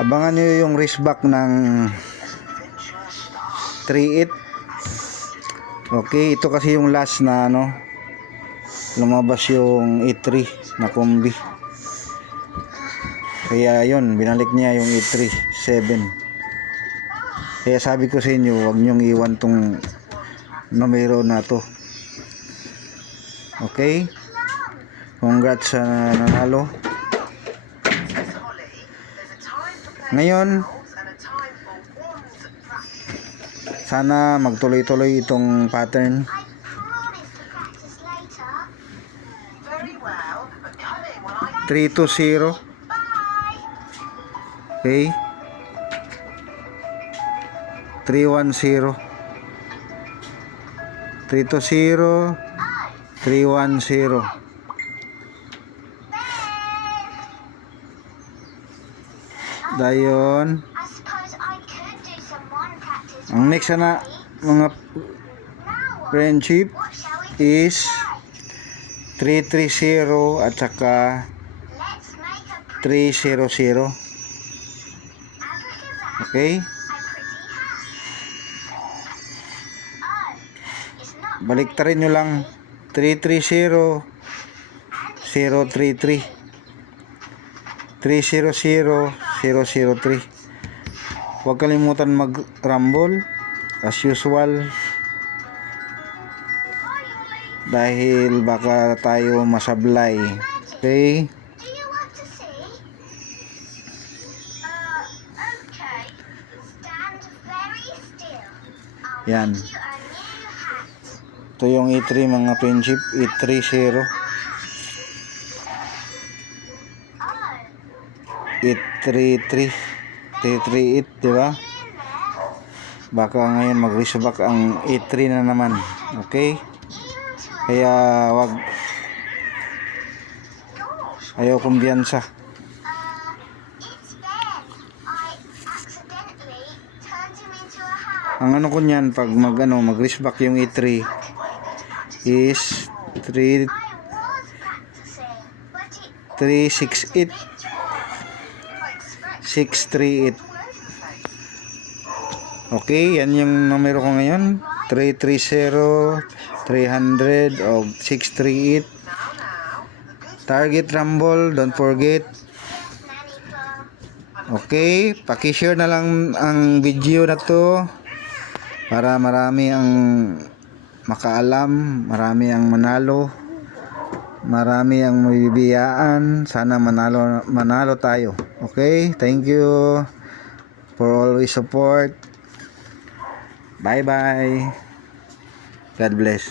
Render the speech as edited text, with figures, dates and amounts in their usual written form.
Abangan nyo yung race back ng 3-8. Okay, ito kasi yung last na lumabas yung E3 na kombi. Kaya yun, binalik niya yung E3 7. Kaya sabi ko sa inyo, huwag nyong iwan tong numero na to. Okay, congrats sa nanalo. Ngayon, sana magtuloy-tuloy itong pattern. 3-0. Okay, 3-1-0, 3-0, 3-1-0. Dayon, ang next na mga friendship is 3-3-0 at saka 3-0-0. Okay, baliktarin nyo lang 3-3-0, 0-3-3, 3-0-0, 0-0-3. Huwag kalimutan mag-rumble as usual, dahil baka tayo masablay. Okay, yan. Ito yung E3 mga friendship, E3-0, E3-3, 3-3-8, diba? Baka ngayon mag-resuback ang E3 na naman. Okay, kaya ayaw kumbiyansa. Ang ano ko niyan, pag mag-resuback yung E3 is 3-6-8, 6-3-8. Okay, yan yung numero ko ngayon, 3-3-0, 300 o 6-3-8. Target rumble, don't forget. Okay, paki-share na lang ang video na to para marami ang makaalam, marami ang manalo, marami ang mabibiyaan. Sana manalo tayo. Okay, thank you for always support. Bye bye, God bless.